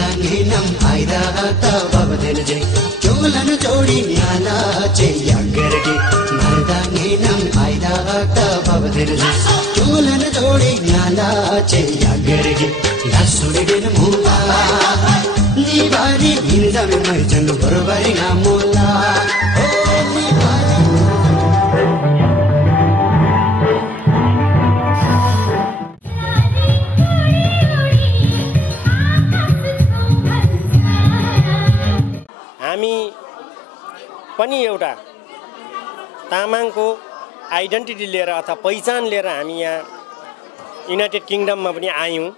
मर्दाङ्गिनम आइदा त भवदेन जे चुलन जोडी न्याला चेया गरगे मर्दाङ्गिनम आइदा त भवदेन जे चुलन जोडी न्याला चेया गरगे लासुडेन मुला निबारी हिँड्दामे मैचन बरोबरी गामुला ओ निबारी हामी पनि एउटा तामाङको आइडेन्टिटी लिएर अथवा पहिचान लिएर हामी यहाँ युनाइटेड किङडममा पनि आयौँ।